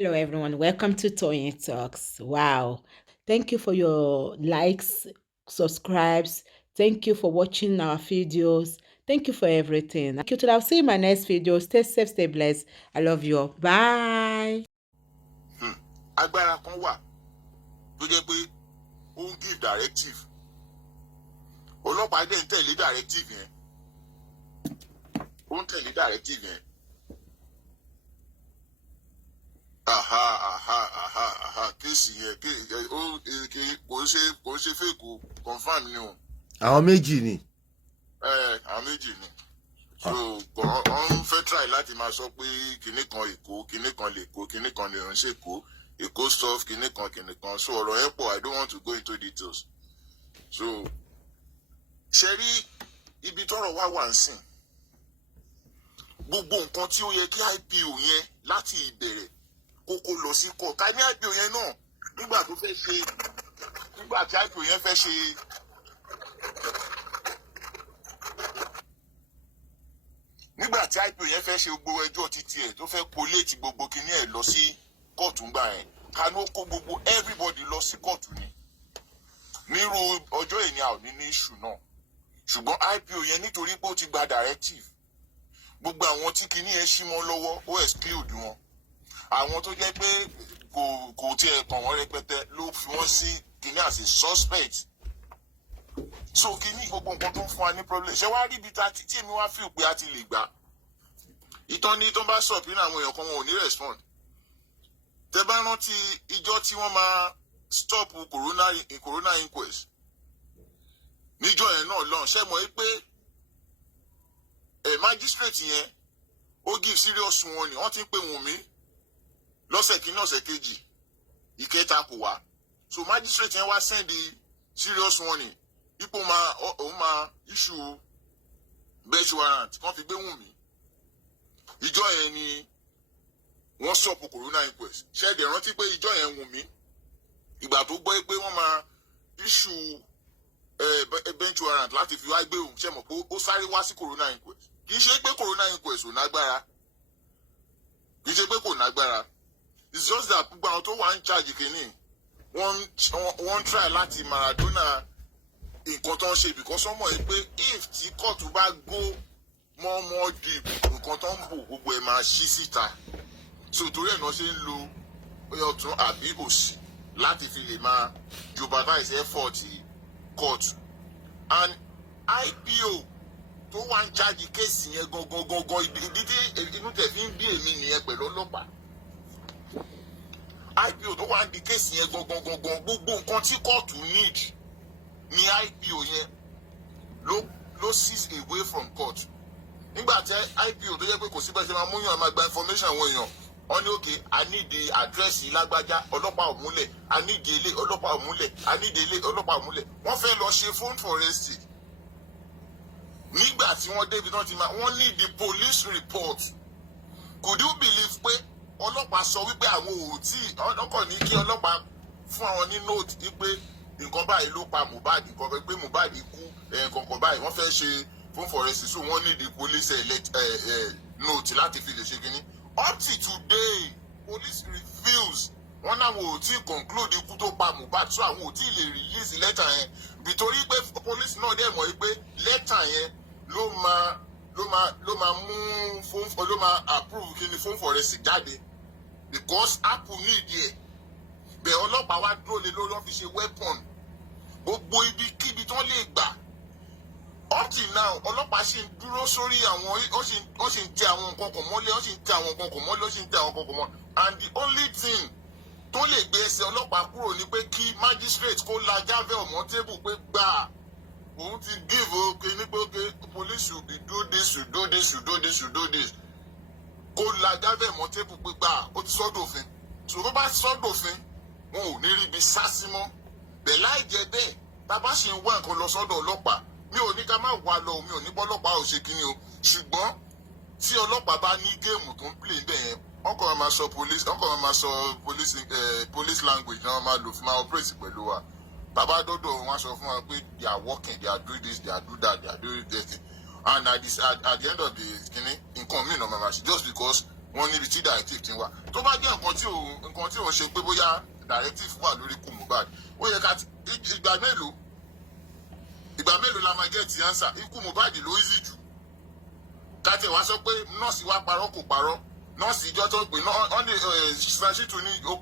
Hello, everyone. Welcome to Toyeen Talks. Wow. Thank you for your likes, subscribes. Thank you for watching our videos. Thank you for everything. Thank you. Till I'll see you in my next video. Stay safe, stay blessed. I love you all. Bye. Agbára kan wà tó jẹ́ pé ó ń give directive. Ọlọ́pàá dẹ̀ ń tẹ̀lé directive yẹn. Ó ń tẹ̀lé directive yẹn. Kéèsì yẹn kò ń ṣe fake o, confam ni o. Àwọn méjì ni. Àwọn méjì ni. So wọ́n fẹ́ try láti máa sọ pé kinní kan Èkó, kinní kan l'Èkó, kinní kan lè ń ṣèkó, Èkó stuff, kinní kan. So ọ̀rọ̀ yẹn pọ̀, I don't want to go into details. So ṣe rí ibi tọ́rọ̀ wà ń sìn. Gbogbo nǹkan tí ó yẹ kí IPO yẹn láti ìbẹ̀rẹ̀ kókó lọ sí court. Ká ní IPO yẹn náà nígbà tí IPO yẹn fẹ́ ṣe gbogbo ẹjọ́ títí ẹ̀ tó fẹ́ collate gbogbo kinní ẹ̀ lọ sí kóòtù ńgbà yẹn, ká ló kó gbogbo everybody lọ sí kóòtù ni. Nírú ọjọ́ èní a ò ní issue náà. Ṣùgbọ́n IPO yẹn nítorí pé ó ti gba directive, gbogbo àwọn tí kinní yẹn ṣí mọ́ lọ́wọ́ ó exclude wọn. Àwọn tó jẹ́ pé kò tiẹ̀ kàn wọ́n rẹpẹtẹ ló fi wọ́n sí kinní as a suspect. So kinní gbogbo nǹkan tó ń fún wa ní problem. Ṣé wàá rí ibi tí èmi wá feel pé a ti lè gbà? Ìtàn ní tó bá sọ pé àwọn èèyàn kan wọn ò ní respond. Tẹ́ bá rántí ìjọ tí wọ́n máa stop corona inquest. Níjọ́ yẹn náà lọ́n ṣe mọ̀ pé magistrate yẹn ó give serious warning. Wọ́n ti ń pè Wùnmí lọ́sẹ̀ kìíní ọ̀sẹ̀ kejì, ìkẹta kò wá. So magistrate yẹn wá send the serious warning. Ipò òun máa issue bench warrant kan fi gbé Wùnmí. Ìjọ yẹn ni wọ́n stop corona inquest. Ṣẹ́ẹ̀dẹ̀ rántí pé ìjọ yẹn Wùnmí ìgbà tó gbọ́ pé wọ́n máa issue bench warrant láti fi wá gbé òun, ṣe mọ̀ pé ó sáré wá sí corona inquest. Kì í ṣe pé corona inquest ò nágbára. Kì í ṣe pé kò nágbára. It's just that gbogbo àwọn tó wà ń charge kìíní wọ́n try láti Maradona nǹkan tó ń ṣe because wọ́n mọ̀ pé if tí court bá go more deep, nǹkan tó ń bò gbogbo ẹ̀ máa ṣí síta. So torí ẹ̀ náà ṣe ń lo ọ̀tún àbí òsì láti fi lè máa jeopardize effort court. And IPO tó wá ń charge kéèsì yẹn gangan ibi tí inú tẹ̀ fi ń bí èmi nìyẹn pẹ̀lú ọlọ́pàá. IPO tó wá ń di kéèsì yẹn gangan gbogbo nǹkan tí kóòtù need ní IPO yẹn ló seize away from court. Nígbà tí IPO tó yẹ pé kò sí bẹ́ẹ̀ ṣe máa múyàn máa gba information àwọn èèyàn, wọ́n ní okay, I need the address lágbájá, ọlọ́pàá ò múlẹ̀, I need the ilé, ọlọ́pàá ò múlẹ̀, I need the ilé, ọlọ́pàá ò múlẹ̀. Wọ́n fẹ́ lọ ṣe phone forensic. Nígbà tí wọ́n débi náà ti máa wọ́n need the police report. Could you believe pé ọlọ́pàá sọ wípé àwọn ò tí ọkọ̀ ní kí ọlọ́pàá fún àwọn ní note wípé nǹkan báyìí ló pa Mohbad, nǹkan pé Mohbad kú, nǹkan báyìí wọ́n fẹ́ ṣe phone forensic, so wọ́n need the police note láti fi lè ṣe kínní. Up till today, police refuse. Wọ́n náà wò ó tí conclude ikú tó pa Mohbad, so àwọn ò tí lè release lẹ́tà yẹn. Nítorí pé police náà dẹ̀ mọ̀ pé lẹ́tà yẹn ló máa approve kí ni phone forensic jáde. Because Apple need ẹ̀. Bẹ̀ ọlọ́pàá wá dúró lé lórí wọ́n fi ṣe weapon. Gbogbo ibikíbi tí wọ́n lè gbà. Up till now, ọlọ́pàá ṣì ń dúró sórí àwọn ó sì ń tẹ àwọn nǹkan kan mọ́lẹ̀, ó sì ń tẹ àwọn nǹkan kan mọ́lẹ̀, ó sì ń tẹ àwọn nǹkan kan mọ́. And the only thing tó lè gbé ẹsẹ̀ ọlọ́pàá kúrò ni pé kí magistrate kó la gavel mọ́ table pé gbà òun ti give okay ní pé okay police should be do this, you do this, you do this, you do this. Kó la gavel mọ́ table pé gbà ó ti sọ́dọ̀ òfin. So tó bá sọ́dọ̀ òfin, wọn ò ní rí ibi sá sí mọ́. Bẹ́ẹ̀ láì jẹ́ bẹ́ẹ̀, bàbá ṣì ń wá nǹkan lọ sọ́dọ̀ ọlọ́pàá. Mi ò ní ká má wà lọ, mi ò ní bọ́lọ́pàá ò ṣe kíni o. Ṣùgbọ́n tí ọlọ́pàá bá ní géèmù tó ń play bẹ́ẹ̀ yẹn, ọkọ̀ máa sọ police language náà máa lò fún máa operate pẹ̀lú wa. Bàbá dọ́dọ̀ wọn sọ fún wa pé they are working, they are doing this, they are doing that, they are doing this. And at the end of the kíní, nǹkan mìíràn máa ṣe just because wọ́n níbi tí directive ti ń wá tó bá jẹ́ nǹkan tí ò ń ṣe pé bóyá directive wà lórí ikú Mohbad ó yẹ ká ìgbà mélòó la máa get the answer ikú Mohbad ló easy jù káàtẹ̀ wá sọ pé nọ́ọ̀sì wá parọ́ kò parọ́ nọ́ọ̀sì ìjọ tó gbé wọ́n ní ṣíṣàṣìtù ní ó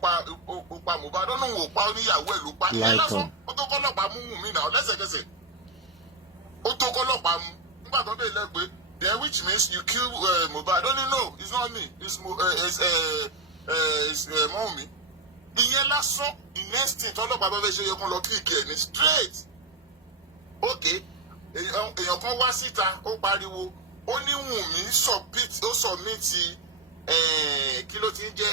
pa Mohbad ó lóun ò pa oníyàwó ẹ̀ ló pa ẹ̀ lásán ó tó kọ́lọ́pàá mú Wùnmí náà lẹ́sẹ̀kẹsẹ̀ ó tó kọ́lọ́pàá mú nígbà tó bẹ́ẹ̀ lẹ́gbẹ̀ẹ́ then which means you kill Mohbad ó ní no it's not me it's Mohbad ìyẹn lásán the next thing tọ́lọ́pàá bá fẹ́ ṣe yẹ kó lọ kíkì ẹ̀ ní straight okay èèyàn kan wá síta ó pariwo ó ní Wùnmí submit kí ló ti ń jẹ́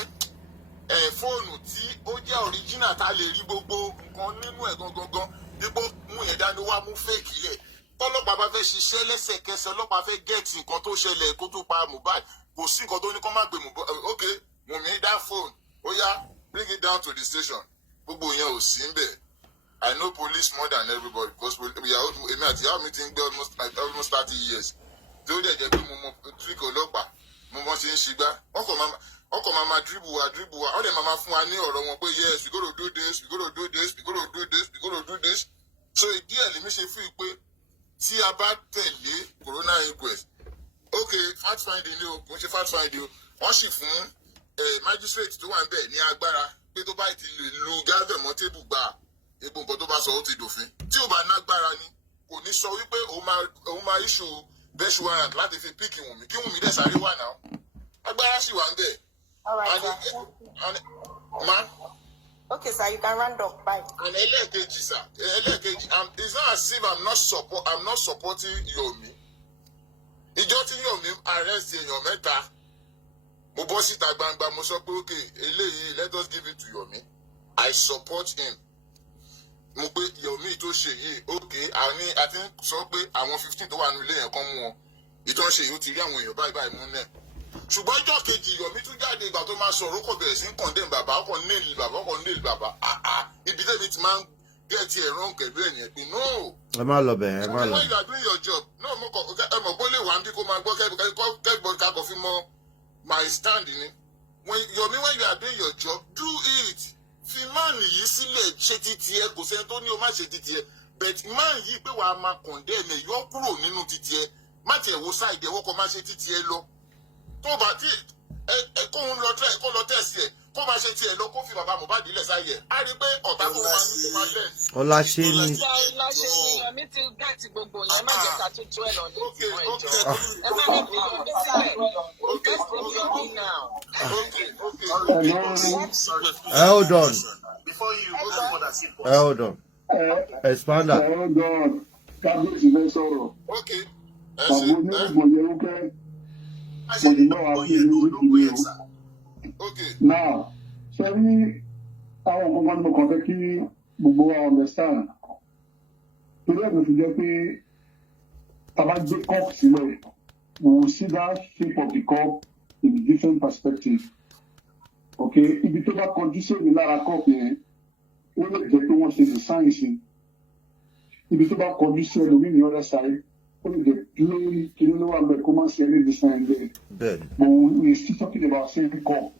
fóònù tí ó jẹ́ original tá a lè rí gbogbo nǹkan nínú ẹ̀ gangan dípò mú yẹn dání wá mú fake yẹ tọ́lọ́pàá bá fẹ́ ṣiṣẹ́ lẹ́sẹ̀kẹsẹ̀ ọlọ́pàá fẹ́ gẹ̀ẹ́tì nǹkan tó ṣẹlẹ̀ kó tó pa Mohbad kò sí nǹkan tó ní kó má gbé Mohbad okay Wùnmí that phone ó yá bring it down to the station gbogbo yẹn ò sí ń bẹ̀. I know police more than everybody because èmi àti ìyá mi ti ń gbé almost 30 years tí ó dẹ̀ jẹ́ pé mo mọ trick ọlọ́pàá mo mọ ṣe ń ṣigbá ọkọ̀ máa dribble wa wọ́n dẹ̀ máa fún wa ní ọ̀rọ̀ wọn pé yes we go to do this we go to do this we go to do this we go to do this so ìdí ẹ̀ lèmi ṣe feel pé tí a bá tẹ̀lé corona inquest okay fact finding ni o kò ń ṣe fact finding o wọ́n sì fún magistrate tó wà ń bẹ̀ ní agbára pé tó bá ti lè lu gavel mọ́ tébù gbà egbò nǹkan tó bá sọ ó ti dòfin tí ò bá nágbára ni kò ní sọ wípé òun máa issue bench warrant láti fi píìkì Wùnmí kí Wùnmí dẹ̀ sáré wà náà agbára sì wà ń bẹ̀. Okay, sir, you can round up. Bye. And ẹlẹ́ẹ̀kejì sir it's not as if I'm not supporting Yomi ìjọ tí Yomi arrest èèyàn mẹ́ta mo bọ́ síta gbangba mo sọ pé okay eléyìí let us give it to Yomi I support him mo pé Yomi tó ṣe yìí okay àti sọ pé àwọn 15 tó wà nínú ilé yẹn kan mú wọn ìtàn ṣe yìí ó ti rí àwọn èèyàn báyìí mú náà ṣùgbọ́n ìjọ kejì Yomi tún jáde ìgbà tó máa sọ̀rọ̀ ó kò bẹ̀rẹ̀ sí condemn bàbá ó kò nail bàbá ibi tẹ́bi ti máa ń get it wrong pẹ̀lú ẹ̀ yẹn pé no. ẹ má lọ bẹ̀ ẹ má lọ. when you are doing your job náà mo kọ ẹ mọ̀ pé ó lè wà níbi kó máa gbọ́ kẹ́gbọ́n kakọ̀ fi mọ my stand ni Yomi when you are doing your job do it fi man yìí sílẹ̀ ṣe títí ẹ kò sẹ́ni tó ní o má ṣe títí ẹ but man yìí pé wàá máa condemn ẹ yọ kúrò nínú títí ẹ má tiẹ̀ wo side ẹ wọ́n kọ́ má ṣe títí ẹ lọ tó bá tí ẹ kó ń lọ tẹ̀sí ẹ kó máa ṣe tiẹ̀ lọ kó fi bàbá Mohbad lẹ̀ sáyẹ̀ á rí pé ọ̀tá tó máa ní kó máa lẹ̀. Ọláṣẹ́ ni. Ọláṣẹ́ ni Yomi ti gẹ̀ẹ́tì gbogbo yẹn má jẹ́ ká tún tó ẹ̀ lọ ní ìfọ̀ ìjọ. Ẹ má ní bí Yomi sílẹ̀. Let's take Yomi now. Hold on. Hold on. Expander. Hold on. Kábíyèsí fẹ́ sọ̀rọ̀. Okay. Àwọn onígbò yẹn ń fẹ́. Mo ti náà wá sí ìlú ìpínlẹ̀ o. Now, ṣe rí àwọn nǹkan ni mo kàn fẹ́ kí gbogbo wa understand. Torí ẹ̀ ló fi jẹ́ pé tàbá gbé cup sílẹ̀, we will see that shape of the cup in a different perspective. Okay, ibi tó bá kọjú sí èmi lára cup yẹn, ó lè jẹ́ pé wọ́n ṣe design sí. Ibi tó bá kọjú sí ẹlòmíì ní other side, ó lè jẹ́ lórí kìíní ló wà bẹ́ẹ̀ kó má ṣe any design there. But we're still talking about same cup.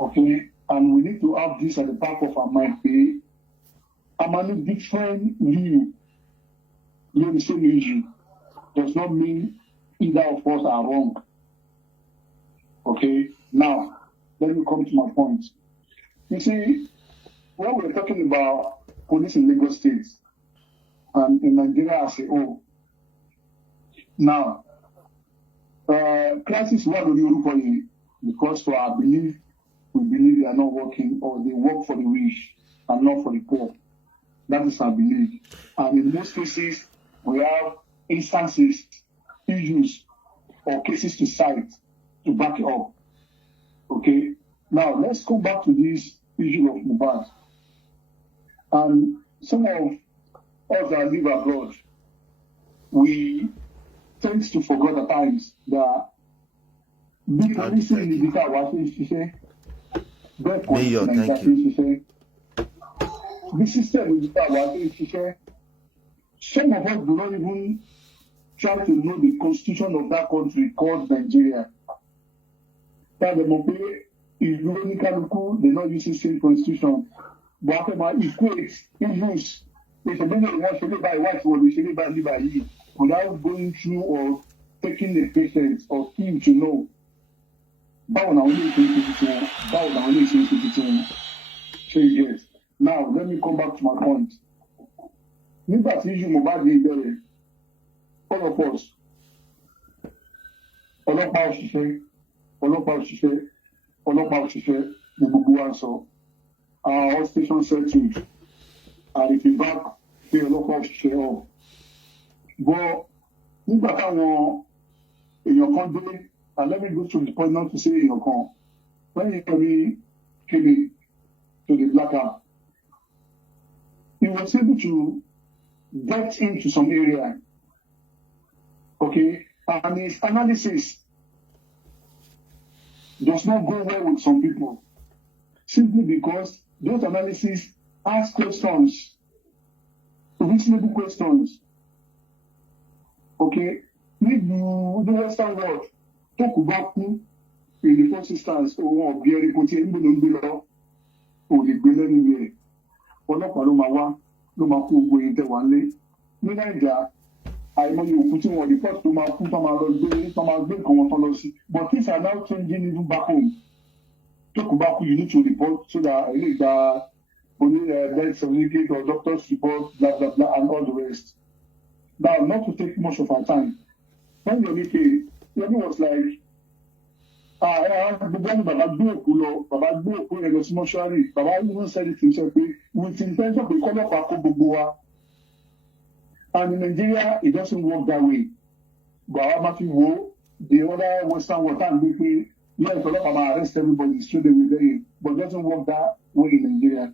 Okay, and we need to have this at the back of our mind. I'm on a different view. The same issue does not mean either of us are wrong. Okay, now let me come to my point. You see, when we're talking about police in Lagos State and in Nigeria as a whole, now, crisis one of the because for our belief, we believe they are not working or they work for the rich and not for the poor. That is our belief. And in most cases, we have instances, issues, or cases to cite to back it up. Okay? Now, let's come back to this issue of Mohbad. And some of us that live abroad, we tend to forget at times that big policy in the car was to Mayor, thank you. The system in the car was to some of us do not even try to know the constitution of that country called Nigeria. That the Mope is really Kaluku, they're not using same constitution. But after my equates, issues, it's a minute one should by white or we should by you without going through or taking the patience or him to know. Bow now only yes. Now let me come back to my point. Nígbà tí issue Mohbad ní ìbẹ̀rẹ̀, all of us, ọlọ́pàá òṣìṣẹ́ ní gbogbo wa sọ, our station settled, and if you back pé ọlọ́pàá òṣìṣẹ́ ọ̀. But nígbà táwọn èèyàn kan dé, and let me go to the point not to say èèyàn kan, when you came to the black app, he was able to get into some area, okay, and his analysis does not go well with some people, simply because those analyses ask questions, reasonable questions, okay. With the Western world, talk about in the first instance, or be a reporting below, or the bill anyway, or not Paloma, no Maku going to one lay. Meaning, I know you putting on the first to my put on my big policy, but things are now changing even back home. Talk about you need to report so that I need the only death certificate or doctor's report, blah blah blah, and all the rest. Now, not to take much of our time. When Yomi was like, Baba even said it himself, with intention to come up Bubua. And in Nigeria, it doesn't work that way. Baba the other Western world, and yes, Olopa arrest everybody straight away, but it doesn't work that way in Nigeria.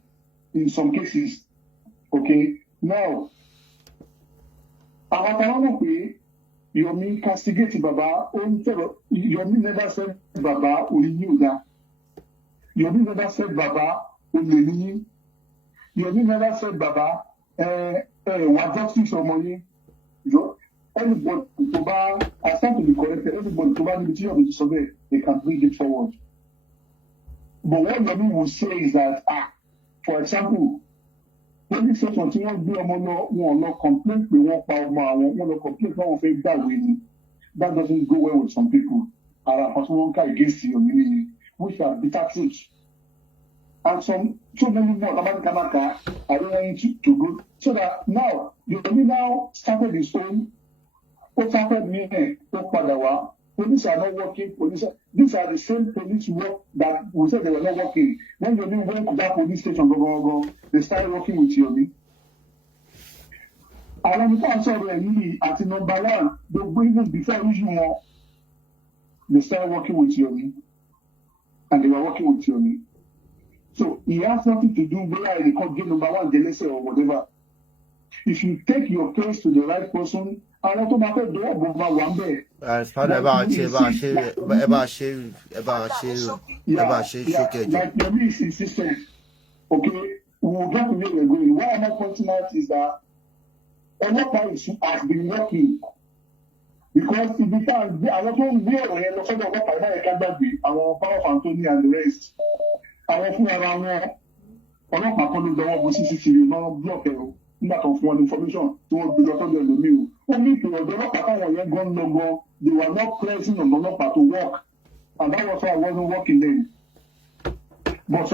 In some cases, okay. Now, Yomi castigate Baba, Yomi never said Baba, only knew that. Yomi never said Baba, only knew. Yomi never said Baba, what justice or money. Everybody to buy, I stand to be corrected, everybody to buy the material of the survey, they can bring it forward. But what Yomi will say is that, for example, when this station tí wọ́n gbé ọmọ wọn lọ complaint pé wọ́n pa ọmọ àwọn wọn lọ complaint pé wọ́n fẹ́ gbàwé ni, that doesn't go well with some people. Ara kan tí wọ́n ká against Yomi ni, which are bitter truths. And so many more Kamaka are willing to go. So that now, Yomi now started his own, police are not working, these are the same police work that we said they were not working. When Yomi went to that police station, they started working with Yomi. And when we at number one, even before issue they started working with Yomi. And they were working with Yomi. So he has nothing to do with whether they call game number one, Delese or whatever. If you take your case to the right person, and automatically do one day. Like Yomi is insistent. Okay, we will get to where we're going. Why I'm not pointing out is that Olopa has been working. Because if you find a lot of real Olopa, our power of Anthony and the rest. Àwọn fún ara wọn ọlọ́pàá kan ló dọwọ́ bo CCTV náà block ẹ̀rọ nígbà tó fún wọn information tí wọ́n gbé lọ sọ́dọ̀ ẹlòmíì o. Ó ní ìpè ọ̀dọ́ ọlọ́pàá táwọn yẹn gan lọ́gọ́, they were not pressing on ọlọ́pàá to work, and that was why I wasn't working then. But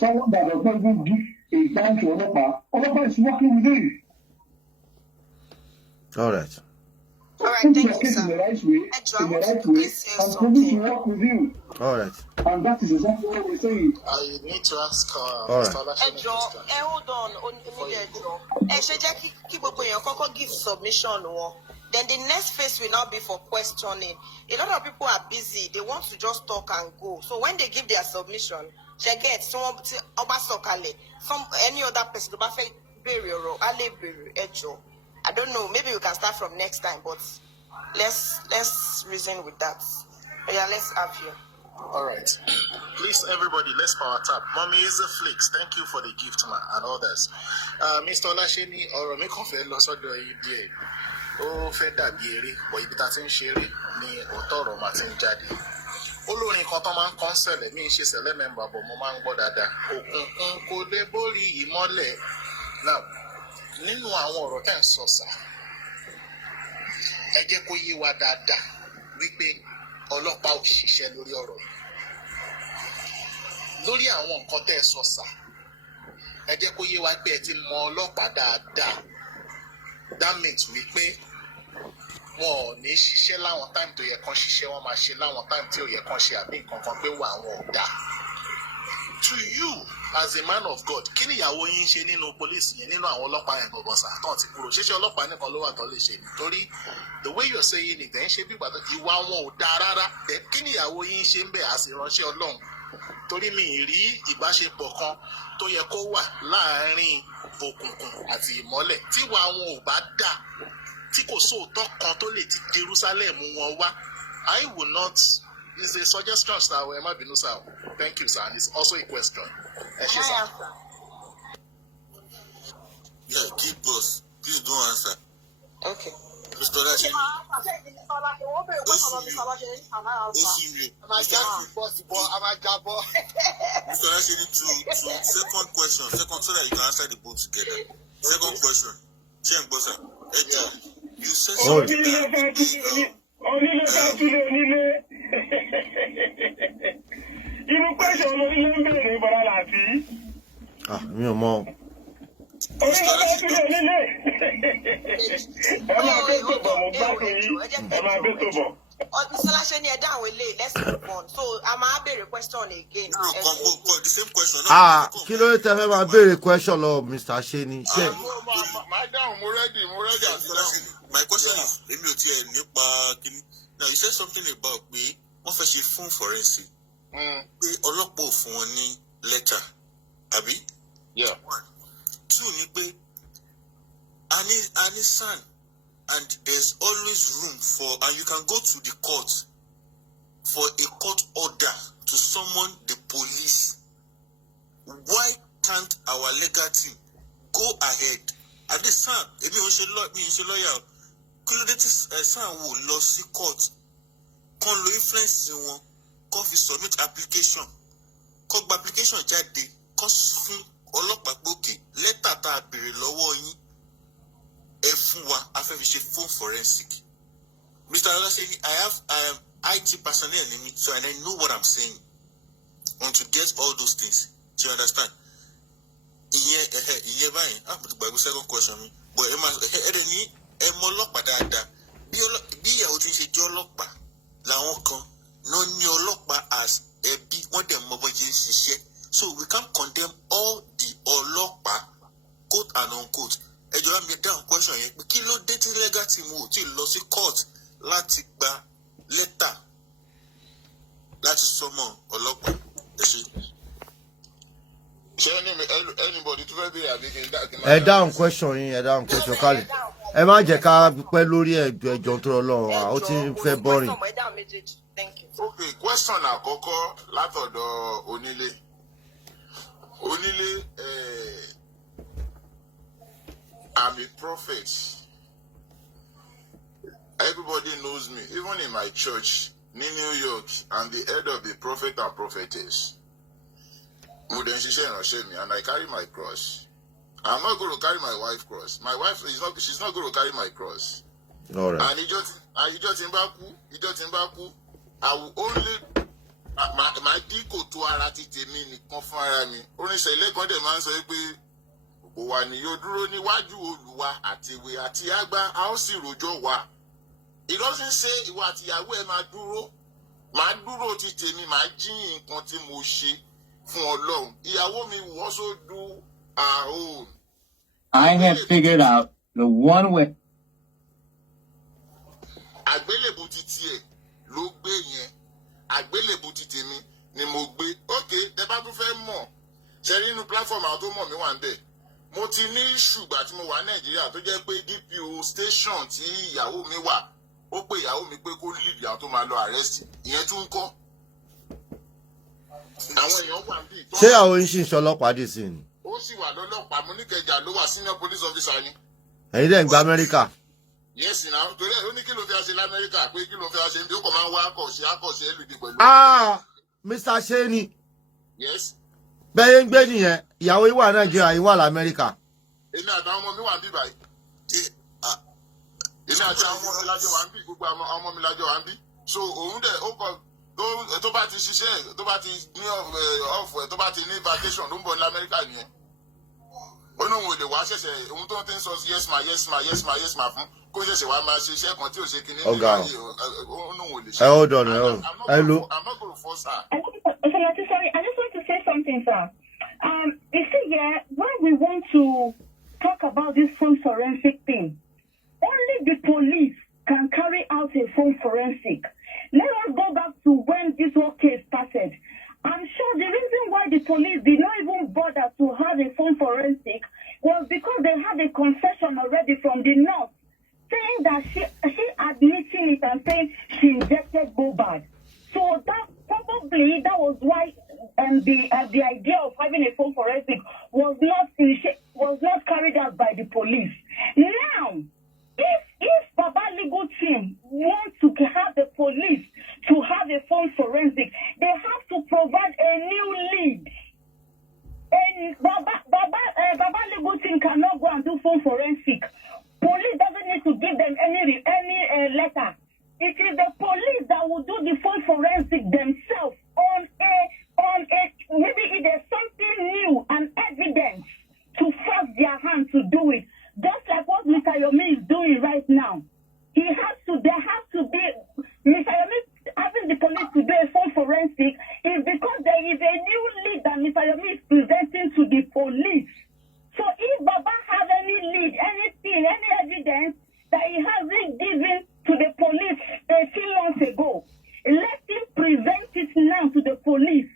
someone that does not even give a dime to ọlọ́pàá is working with him. all right. All right, Put thank your you, case in sir. the right way, and police will work with you. All right. And that is exactly what we're saying. I need to ask Alright. Mr. Olasheni. Hold on, keep up your koko give submission one. Then the next phase will now be for questioning. A lot of people are busy, they want to just talk and go. So when they give their submission, they get some any other person I don't know, maybe we can start from next time, but let's reason with that. Yeah, let's have you. All right. Please, everybody, let's power tap. Mommy is a flicks. Thank you for the gift, man, and others. Mr. Olasheni, ọ̀rọ̀ mi kàn fẹ́ lọ sọ́dọ̀ yìí díẹ̀. Ó fẹ́ dàbí eré, but ibi tá ti ń ṣeré ni òótọ́ ọ̀rọ̀ máa ti ń jáde. olórin kan tó máa ń kọ́nsẹ̀lẹ̀ mi ń ṣe sẹ̀lẹ̀ mẹ́mbà bọ̀ mo máa ń gbọ́ dáadáa òkùnkùn kò lè borí ìmọ́lẹ̀ náà nínú àwọn ọ̀rọ̀ tẹ́ ń sọ sà ẹ jẹ́ kó yé wa dáadáa wípé ọlọ́pàá ò ṣiṣẹ́ lórí ọ̀rọ̀ yìí lórí àwọn nǹkan tẹ́ ẹ sọ sà ẹ jẹ́ kó yé wa pé ẹ ti mọ ọlọ́pàá dáadáa that means wípé wọn ò ní ṣiṣẹ́ láwọn táìmù tó yẹ kán ṣiṣẹ́ wọn máa ṣe láwọn táìmù tí ò yẹ kán ṣe àbí nǹkan kan pé wà àwọn ò dáa. To you as a man of God kí ni ìyàwó yín ṣe nínú pólísì yẹn nínú àwọn ọlọ́pàá yẹn gbọ̀ngàn sàtọ̀ ti kúrò ṣíṣe ọlọ́pàá nìkan ló wà tó lè ṣe nítorí the way you're saying it ẹ̀ ń ṣe bí ìgbà tó ìwà wọn ò dáa rárá kí ni ìyàwó yín ṣe ń bẹ̀ àṣìránṣẹ́ Ọlọ́run torí mi ì rí ìbáṣepọ̀ kan tó yẹ kó wà láàárín òkùnkùn àti ìmọ́lẹ̀ tíwà wọn ò bá dà tí kò sóòótọ́ kan tó lè ti Jerusalem wọn wá I will not is a suggestion sir ẹ má bínú sir thank you sir and it's also a question ẹ ṣé sir. Yeah, keep boss. Please don't answer. Okay. Mr. Olaṣeni. Mr. Olaṣeni, to second question, so that you can answer the both together. Second question. You said something mi ò mọ̀. Olaṣeni ẹ dá àwọn eléyìí let's move on so a máa béèrè question again. The same question. Kí ló dé tẹ́ fẹ́ máa béèrè question lọ Mr. Ṣeni? My down, mo ready. My question is, èmi ò tiẹ̀ nípa kíní. Now you said something about pé wọ́n fẹ́ ṣe fún forensic. Pé ọlọ́pàá ò fún wọn ní letter, àbí? Yeah. Two ni pé any son and there's always room for and you can go to the court for a court order to summon the police. Why can't our legal team go ahead? At the son, èmi ò ṣe lawyer. Kí ló dé tí son wò lọ sí court? Kàn lo influence wọn, kàn fi submit application. Kàn gba application jáde, kàn fún ọlọ́pàá gbòkè lẹ́tà tá a béèrè lọ́wọ́ yín ẹ fún wa a fẹ́ fi ṣe phone forensic. Mr. Olaṣeni, I am IT personnel in me, so and I know what I'm saying. Want to get all those things. Do you understand? Ìyẹn báyìí, àbùtù gbàgbé second question mi. But ẹ ní ẹ mọ ọlọ́pàá dáadáa. Bí ìyàwó ti ń ṣe jẹ́ ọlọ́pàá làwọn kan náà ní ọlọ́pàá as ẹbí wọ́n dẹ̀ mọ bọ́ yẹn ń ṣiṣẹ́. So we can't condemn all the ọlọ́pàá quote and unquote. Ẹ jọ̀wọ́ mi dáhùn question yẹn pé kí ló dé tí legal team ò tí ì lọ sí court láti gba lẹ́tà láti sọmọ ọlọ́pàá ẹ ṣe. Ṣé anybody tó fẹ́ béèrè àbí kí n dá? Ẹ dáhùn question yín, ẹ dáhùn question kálí. Ẹ má jẹ́ ká pẹ́ lórí ẹjọ́ tó Ọlọ́run ó ti ń fẹ́ boring. Okay, question àkọ́kọ́ látọ̀dọ̀ onílé. Onílé I'm a prophet. Everybody knows me, even in my church, in New York, I'm the head of the prophet and prophetess. And I carry my cross. I'm not going to carry my wife's cross. My wife she's not going to carry my cross. All right. And you just in Baku, I will only my diko to arati me ni confirm me. Only say lekon de man sọ pé wa ni yo dúró níwájú Olúwa àti ìwé àti àgbà a ó sì rojọ́ wa. It doesn't say ìwọ àti ìyàwó ẹ máa dúró ti tèmi máa jí nǹkan tí mo ṣe fún Ọlọ́run. Ìyàwó mi will also do her own. I have figured out the one way. Àgbélébù ti tiẹ̀ ló gbé yẹn. Àgbélébù ti tèmi ni mo gbé. Okay, tẹ́ bá tún fẹ́ mọ̀. Ṣé nínú platform àwọn tó mọ̀ mí wà ńbẹ̀. Mo ti ní ṣùgbà tí mo wà Nàìjíríà tó jẹ́ pé DPO station tí ìyàwó mi wà. Ó pè ìyàwó mi pé kó leave àwọn tó máa lọ arrest. Ìyẹn tún ń kọ́. Àwọn èèyàn wà níbí. Ṣé àwọn yín ṣì ń ṣọlọ́pàá dì sí ni? Ó sì wà lọ́lọ́pàá mo ní Ìkẹjà ló wà senior police officer ni. Ẹ̀yin dẹ̀ ń gba Amẹ́ríkà. Yes, now. Torí ẹ̀ ó ní kí ló fi ṣe l'Amẹ́ríkà pé kí ló fi ṣe ní ó kàn máa ń wá akọ̀ṣe ẹlùdí pẹ̀lú. Mr. Sheni. Yes. Bẹ́ẹ̀ ń gbé nìyẹn, ìyàwó yìí wà Nàìjíríà, yìí wà l'Amẹ́ríkà. Èmi àtàwọn ọmọ mi wà ń bí báyìí. Èmi àti àwọn ọmọ mi lájọ wà ń bí, gbogbo àwọn ọmọ mi lájọ wà ń bí. So òun dẹ̀ ó kọ tó bá ti ṣiṣẹ́, tó bá ti ní ọ̀fọ̀, tó bá ti ní vacation ló ń bọ̀ ní Amẹ́ríkà nìyẹn. Ó ní òun ò lè wá ṣẹ̀ṣẹ̀ ohun tó ń tí ń sọ yes ma fún kó ṣẹ̀ṣẹ̀ wá máa ṣe iṣẹ́ kan tí ò ṣe kinní nígbà yìí ó ní òun ò lè ṣe. Hold on, hello. I'm not going to force her. Sorry, I just want to say something, sir. You see, yeah, when we want to talk about this phone forensic thing, only the police can carry out a phone forensic. Let us go back to when this whole case started. I'm sure the reason why the police did not even bother to have a phone forensic was because they had a confession already from the nurse saying that she admitting it and saying she injected Mohbad. So that was why the idea of having a phone forensic was not carried out by the police. Now, if Baba legal team wants to have the police to have a phone forensic, they have to provide a new lead. And Baba legal team cannot go and do phone forensic. Police doesn't need to give them any letter. It is the police that will do the phone forensic themselves on a maybe if there's something new and evidence to force their hand to do it. Just like what Mr. Yomi is doing right now. There has to be Mr. Yomi having the police to do a phone forensic is because there is a new lead that Mr. Yomi is presenting to the police. So if Baba has any lead, anything, any evidence that he hasn't given to the police a few months ago, let him present it now to the police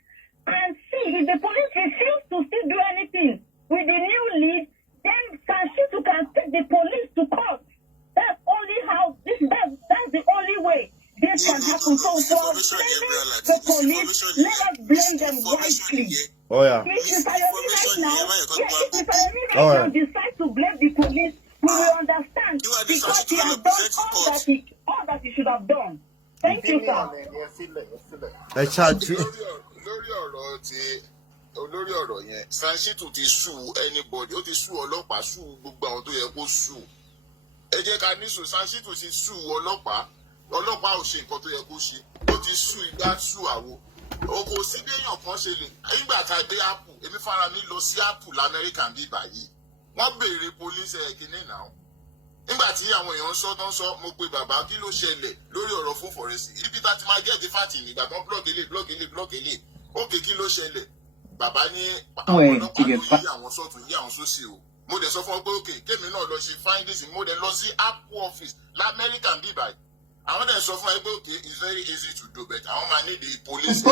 and see if the police refuse to still do anything with the new lead, then Sanshitu can take the police to court. That's only how that's the only way this can happen. So for the police, let us blame them wisely. Oh yeah. If Mr. Yomi right now decide to blame the police, we will understand because he has done all that he should have done. Thank you, sir. Olórí ọ̀rọ̀ yẹn Sanshitu ti sue anybody, ó ti sue ọlọ́pàá, sue gbogbo àwọn tó yẹ kó sue. Ẹ jẹ́ ká ní sùn, Sanshitu ti sue ọlọ́pàá ò ṣe nǹkan tó yẹ kó ṣe, ó ti sue igbá sue àwo. Oko sí déyàn kan ṣe lè nígbà tá a dé Apple, èmi fara mi lọ sí Apple l'Amẹ́ríkà bí báyìí. Wọ́n béèrè police kìíní náà. Nígbà tí àwọn èèyàn ń sọ, mo pe bàbá kí ló ṣẹlẹ̀ lórí ọ̀rọ̀ fún forensic. Ibi tá ti máa jẹ́ ti fàtì nígbà tó ń blọ́ọ̀kì ilé. Ókè kí ló ṣẹlẹ̀? Bàbá ní àwọn ọlọ́pàá ló yí àwọn sọ́tún yí àwọn sósì o. Mo dẹ̀ sọ fún ọ pé òkè kémi náà lọ ṣe findings, mo dẹ̀ lọ sí Apple office l'Amẹ́ríkà bí báyìí. Àwọn dẹ̀ sọ fún ẹ pé òkè it's very easy to do but àwọn máa need the police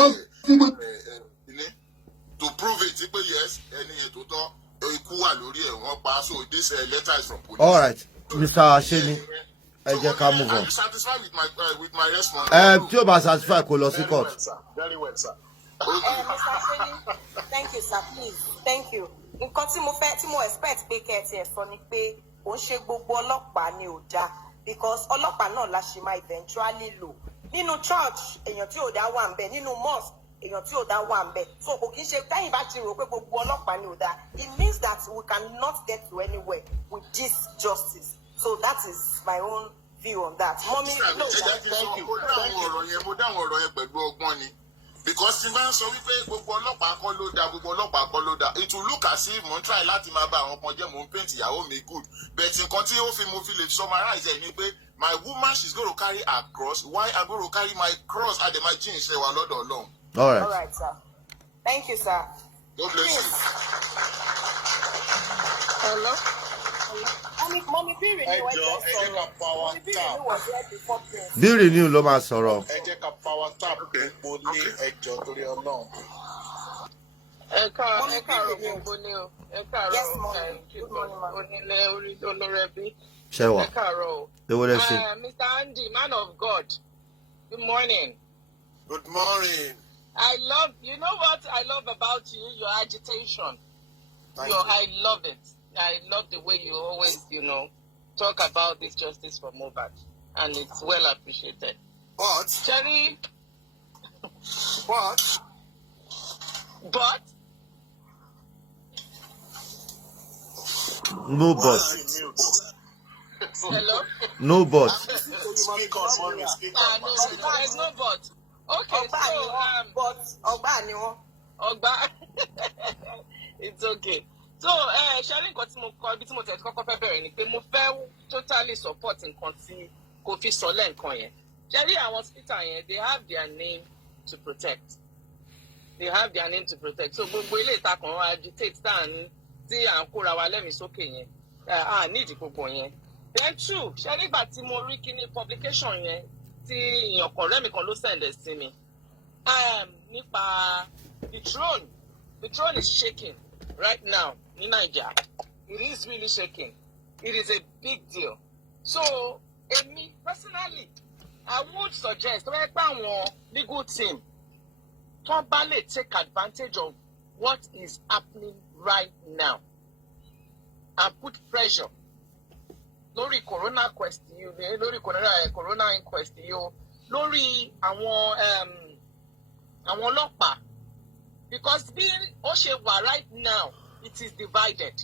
to prove it pé yes ẹni yẹn tó tọ́ ikú wà lórí ẹ̀ wọ́n pa so this letter is from police. All right, Mr. Sheni, ẹ jẹ́ ká move on. Are you satisfied with my response? Tí o bá satisfied kó lọ sí court. Very well, sir. Mr. Sheni, thank you, sir. Please, thank you. Nǹkan tí mo expect pé kẹ́ ẹ ti ẹ̀ sọ ni pé ó ń ṣe gbogbo ọlọ́pàá ni ò dáa because ọlọ́pàá náà la ṣe máa eventually lò. Nínú church èèyàn tí ò dá wà ń bẹ̀, nínú mosque èèyàn tí ò dá wà ń bẹ̀. So kò kí ń ṣe táyìn bá ti rò pé gbogbo ọlọ́pàá ni ò dáa. It means that we cannot get to anywhere with this justice. So that is my own view on that. Mommy, no, thank you. Mo dáhùn ọ̀rọ̀ yẹn pẹ̀lú ọgbọ́n ni. Because tí n bá ń sọ wípé gbogbo ọlọ́pàá kọ́ ló dá, it will look as if mo ń try láti máa bá àwọn kan jẹ́ mo ń paint ìyàwó mi good. But nǹkan tí mo fi lè summarize ẹ̀ ni pé my woman she's going to carry her cross while I'm going to carry my cross at the margin ṣe wà lọ́dọ̀ Ọlọ́run. All right, sir. Thank you, sir. God bless you. Hello? Mommy, bí Renew Bí Renew ló máa sọ̀rọ̀. Ẹ jẹ́ ká power tap gbogbo ní ẹjọ́ torí Ọlọ́run. Ẹ káàárọ̀ gbogbo ní o. Ẹ káàárọ̀ onílé olórẹ́bí. Ṣé wà? Ẹ káàárọ̀ o. Ewo lẹ ṣe. Mr. Andy, man of God. Good morning. Good morning. You know what I love about you? Your agitation. I love it. I love the way you always, talk about this justice for Mohbad, and it's well appreciated. But Cherry, but No but. hello? No but. speak on mommy, speak on No, speak on. there's no but. Okay, Ogba, it's okay. So, sharing nǹkan tí mo kọ ibi tí mo tẹ̀sí kọ́kọ́ fẹ́ bẹ̀rẹ̀ ni pé mo fẹ́ totally support nǹkan tí kò fi sọ lẹ́ǹkan yẹn. Ṣẹ́rí àwọn hospital yẹn, they have their name to protect. They have their name to protect. So gbogbo ilé ìtakùn agitate tá à ní tí à ń kóra wa lẹ́mìí sókè yẹn, à nídìí gbogbo yẹn. Then two, ṣẹ́rí ìgbà tí mo rí kíní publication yẹn tí èèyàn kan rẹ́mi kan ló sẹ̀ǹdẹ̀ sí mi. Nípa the throne is shaking right now in Nigeria. It is really shaking. It is a big deal. So, me personally, I would suggest that our legal team probably take advantage of what is happening right now and put pressure. Lórí corona question, lórí corona inquest, lórí àwọn ọlọ́pàá. Because being Oshewa right now, it is divided.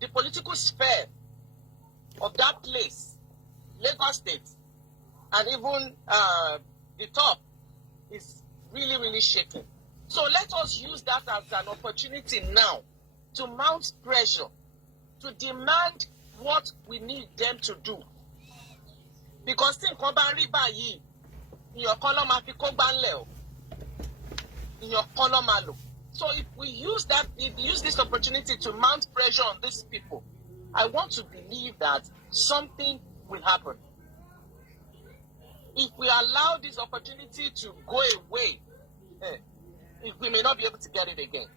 The political sphere of that place, Lagos State, and even the top, is really, really shaking. So let us use that as an opportunity now to mount pressure, to demand what we need them to do. Because think about riba in your column fi ko gbanle o. In your column malo. So if we use this opportunity to mount pressure on these people, I want to believe that something will happen. If we allow this opportunity to go away, we may not be able to get it again.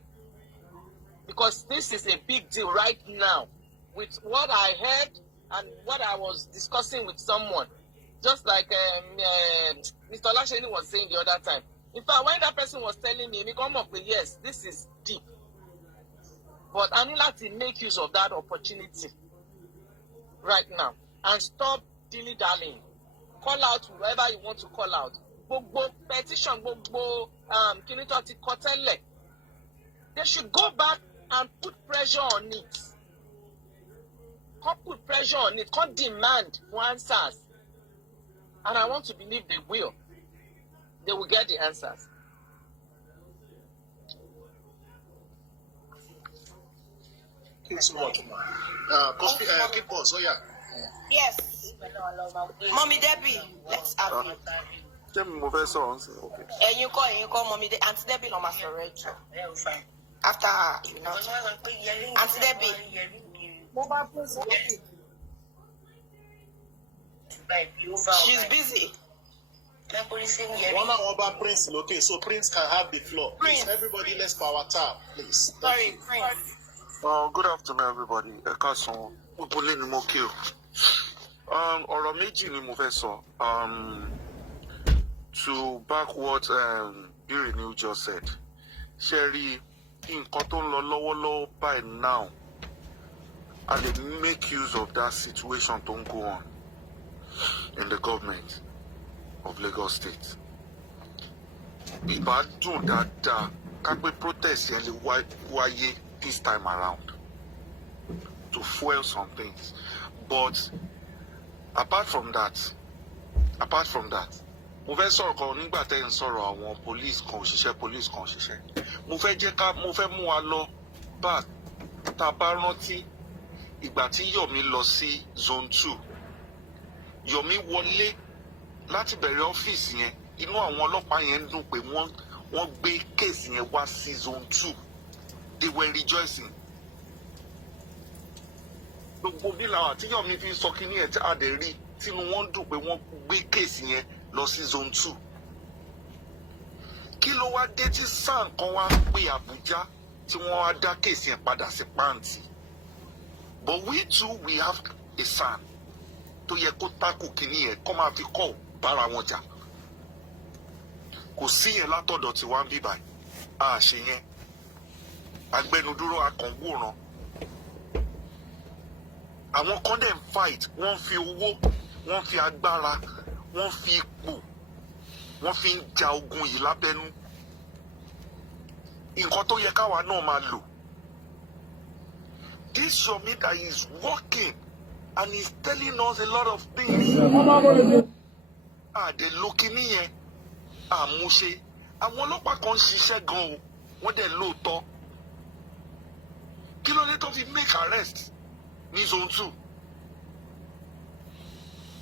Because this is a big deal right now. With what I heard and what I was discussing with someone, just like Mr. Lasheni was saying the other time. In fact, when that person was telling me, yes, this is deep. But I need to make use of that opportunity right now and stop dilly-dallying. Call out whoever you want to call out. Gbogbo petition, gbogbo kinito ti kotele. They should go back and put pressure on it. Can't put pressure on it. Can't demand for answers. And I want to believe they will. They will get the answers. Keep on, so yeah. Yes. Mommy Debbie, let's have it. And you call Mommy Debbie. Auntie Debbie no matter after her, you know. Auntie Debbie. She's busy. One over Prince, okay, so Prince can have the floor. Please, everybody, let's power tap, please. Sorry, Prince. Good afternoon, everybody. Ekason, Upole ni mo ki o. Ọ̀rọ̀ méjì ni mo fẹ́ sọ. To back what Birinew just said. Sherry, nǹkan tó ń lọ lọ́wọ́lọ́wọ́ by now, and they make use of that situation tó ń go on in the government of Lagos State. Ìbá dùn dáadáa ká pé protest yẹn lè wáyé this time around to fuel some things. But apart from that, mo fẹ́ sọ̀rọ̀ kan nígbà tẹ́ ń sọ̀rọ̀ àwọn police kan òṣìṣẹ́. Mo fẹ́ mú wa lọ back tá a bá rántí ìgbà tí Yomi lọ sí zone 2. Yomi wọlé láti bẹ̀rẹ̀ ọ́fíìsì yẹn, inú àwọn ọlọ́pàá yẹn ń dùn pé wọ́n gbé kéèsì yẹn wá sí zone 2. They were rejoicing. Gbogbo bí làwọn àti Yomi fi sọ kí ní ẹ̀ tí a dẹ̀ rí tínú wọn dùn pé wọ́n gbé kéèsì yẹn lọ sí zone 2. Kí ló wá dé tí SAN kan wá pé Àbújá tí wọ́n wá dá kéèsì yẹn padà sí pàǹtì? But we too, we have a SAN tó yẹ kó tákù kìíní yẹn kó máa fi kọ́ bára wọn jà. Kò sí yẹn látọ̀dọ̀ tí wọ́n ń bíbà á ṣe yẹn. Agbẹnudúró akànwòrán. àwọn kan dẹ̀ ń fight, wọ́n fi owó, wọ́n fi agbára, wọ́n fi ipò, wọ́n fi ń ja ogun yìí lábẹ́nú. Nǹkan tó yẹ káwa náà máa lò. This Yomi that is working and he's telling us a lot of things. They looking here. Àmúṣe. Àwọn ọlọ́pàá kan ṣiṣẹ́ gan o. Wọ́n dẹ̀ lóòótọ́. Kí ló dé tó fi make arrest ní zone 2?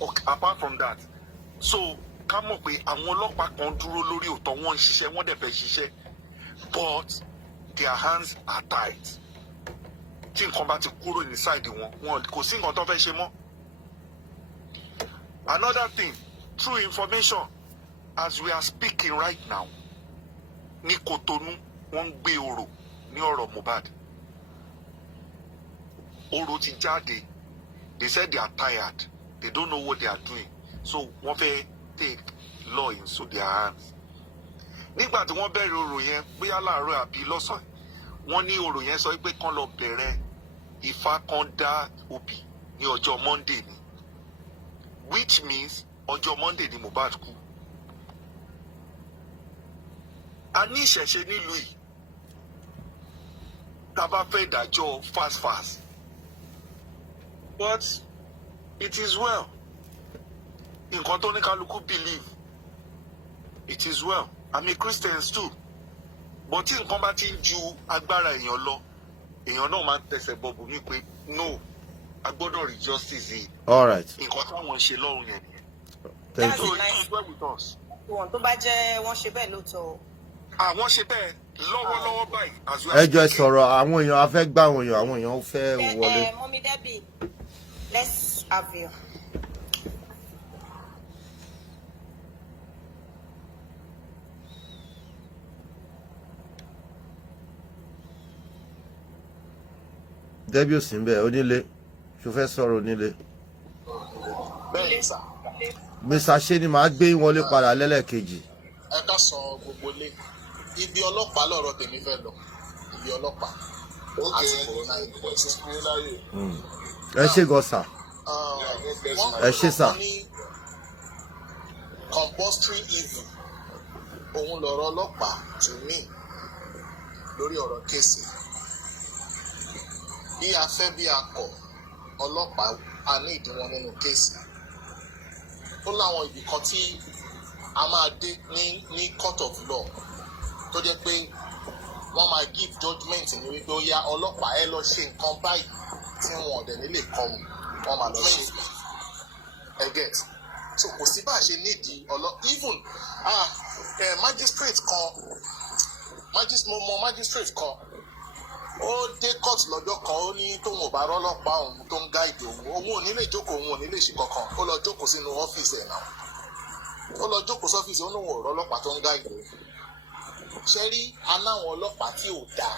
Okay, apart from that, so ká mọ̀ pé àwọn ọlọ́pàá kan dúró lórí òótọ́, wọ́n ń ṣiṣẹ́, wọ́n dẹ̀ fẹ́ ṣiṣẹ́, but their hands are tied. Tí nǹkan bá ti kúrò ní side wọn kò sí nǹkan tó fẹ́ ṣe mọ́. Another thing, through information, as we are speaking right now, ní Kotonu wọ́n ń gbé orò ní ọ̀rọ̀ Mohbad. Orò ti jáde. They said they are tired. They don't know what they are doing. So wọ́n fẹ́ take law into their hands. Nígbà tí wọ́n bẹ̀rẹ̀ orò yẹn, bóyá láàárọ̀ àbí lọ́sàn-án, wọ́n ní orò yẹn sọ pé kán lọ bẹ̀rẹ̀ Ifá kan dá obì ní ọjọ́ Monday ni. Which means ọjọ́ Monday ni Mohbad kú. A ní ìṣẹ̀ṣe nílùú yìí. Tá bá fẹ́ dájọ́ fast. But it is well. Nǹkan tó ní kálukú believe. It is well. I'm a Christian too. But tí nǹkan bá ti ń ju agbára èèyàn lọ, èèyàn náà máa ń tẹsẹ̀ bọ̀bù mí pé no, a gbọ́dọ̀ rí justice yìí. All right. Nǹkan táwọn ṣe lọ́rùn yẹn nìyẹn. Thank you. So it's well with us. Wọ́n tó bá jẹ́ wọ́n ṣe bẹ́ẹ̀ lóòótọ́. Wọ́n ṣe bẹ́ẹ̀ lọ́wọ́lọ́wọ́ báyìí. Ẹ jọ̀ọ́ sọ̀rọ̀, àwọn èèyàn a fẹ́ gbà àwọn èèyàn fẹ́ wọlé. Mọ́mí Debbie, let's have you. Debbie ò sí ń bẹ̀, onílé, ṣo fẹ́ sọ̀rọ̀ onílé. Bẹ́ẹ̀ni sà. Mr. Ṣé ni màá gbé wọlé padà lẹ́lẹ́kejì. Ẹ ká sọ gbogbo lé. Ibi ọlọ́pàá lọ̀rọ̀ tèmi fẹ́ lọ. Ibi ọlọ́pàá. Àti Corona inquest. Ẹ ṣé gan sà. Ẹ ṣé sà. Compulsory evil. Òun lọ̀rọ̀ ọlọ́pàá to me lórí ọ̀rọ̀ kéèsì. Bí a fẹ́ bí a kọ̀, ọlọ́pàá a ní ìdíwọ́n nínú kéèsì. Ó láwọn ibì kan tí a máa dé ní court of law tó jẹ́ pé wọ́n máa give judgement ní wípé ó yá ọlọ́pàá ẹ lọ ṣe nǹkan báyìí tí wọn ọ̀dẹ̀ nílé kọ̀wé wọ́n máa lọ ṣe ẹ get. So kò sí bá a ṣe nídìí even magistrate kan ó dé court lọ́jọ́ kan ó ní tóun ò bá rọ́lọ́pàá òun tó ń gáìdì òun ò ní lè jókòó òun ò ní lè ṣe kankan ó lọ jókòó sínú ọ́fíìsì ẹ̀ náà ó lọ jókòó sọ́fíìsì ó lóun ò rọ́lọ́pàá tó ń gáìdì òun. Ṣé rí aláwọn ọlọ́pàá tí ò dáa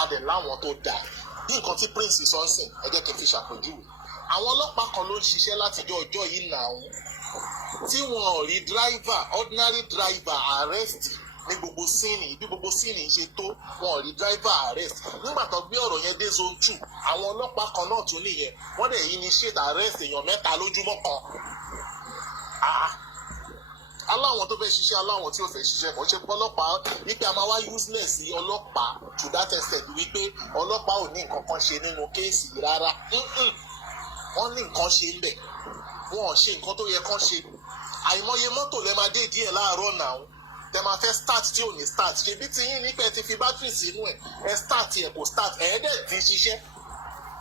a dẹ̀ láwọn tó dáa bí nǹkan tí Prince sọ́nsìn ẹ jẹ́ kí n fi ṣàpèjúwe. Àwọn ọlọ́pàá kan ló ń ṣiṣẹ́ látijọ́ ọjọ́ yìí náà tí wọn ò rí ordinary driver arrest ní gbogbo síìnì bí gbogbo síìnì ṣe tó wọn ò rí driver arrest. Nígbà tó gbé ọ̀rọ̀ yẹn dé zone 2 àwọn ọlọ́pàá kan náà tún nìyẹn wọ́n dẹ̀ initiate arrest èèyàn 3 lójúmọ́ kan. Aláwọn tó fẹ́ ṣiṣẹ́ aláwọn tí ò fẹ́ ṣiṣẹ́ kò ṣe pé ọlọ́pàá wípé a máa wá useless sí ọlọ́pàá to that extent wípé ọlọ́pàá ò ní nǹkan kan ṣe nínú kéèsì rárá. Wọ́n ní nǹkan ṣe ń bẹ̀ wọn ò ṣe nǹkan tó yẹ kán ṣe. Àìmọye mọ́tò lẹ máa dé díẹ̀ láàárọ̀ náà tẹ máa fẹ́ start tí ò ní start ṣebí tí yín ní pẹ́ ti fi bátìrì sínú ẹ start ẹ kò start ẹ̀ẹ́dẹ̀ ti ṣiṣẹ́.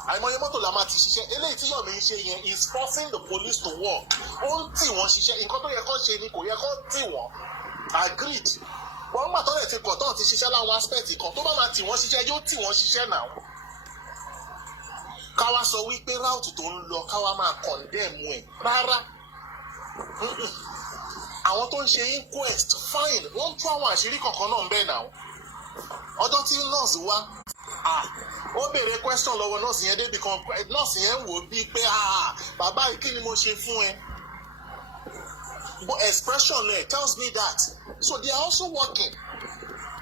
Àìmọye mọ́tò la máa ti ṣiṣẹ́ eléyìí tí Yomi ń ṣe yẹn is forcing the police to work. Ó ń tì wọ́n ṣiṣẹ́ nǹkan tó yẹ kán ṣe ni kò yẹ kán tì wọ́n agreed. Wọ́n gbà tó lè ti kọ̀ tán ti ṣiṣẹ́ láwọn aspect kan tó bá máa tì wọ́n ṣiṣẹ́ yóò tì wọ́n ṣiṣẹ́ náà. Káwa sọ wípé route tó ń lọ káwa máa condemn ẹ̀ rárá. Àwọn tó ń ṣe inquest fine wọ́n ń tú àwọn àṣírí kankan náà ń bẹ̀ náà. Ọjọ́ tí nurse wá ó béèrè question lọ́wọ́ nurse yẹn débi kan nurse yẹn wò bíi pé bàbá yìí kí ni mo ṣe fún ẹ. But expression tells me that so they are also working.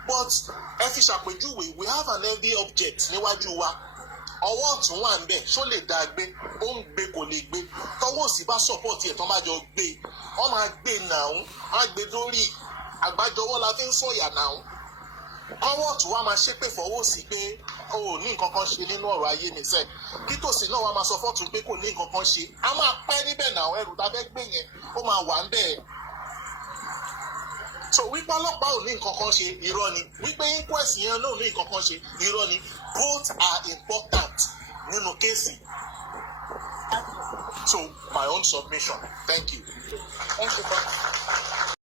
But ẹ fi ṣàpèjúwe we have an heavy object níwájú wa ọwọ́ ọ̀tún wà ń bẹ̀ ṣó lè dá gbé ó ń gbé kò lè gbé tọwọ́ òsì bá support ẹ̀ tán bá jọ gbé wọ́n máa gbé nàún á gbé dórí àgbájọwọ́ la fi ń sọ̀yà nàún ọwọ́ ọ̀tún wa máa ṣépè fọwọ́ sí pé o ò ní nǹkan kan ṣe nínú ọ̀rọ̀ ayé mi sẹ́ kí tòsí náà wá máa sọ fọ́tún pé kò ní nǹkan kan ṣe a máa pẹ́ níbẹ̀ náà ẹrù tá a fẹ́ gbé yẹn ó máa wà ń bẹ̀. So wípé ọlọ́pàá ò ní nǹkan kan ṣe irọ́ ni wípé inquest yẹn náà ò ní nǹkan kan ṣe irọ́ ni both are important nínú kéèsì. So my own submission. Thank you. Thank you.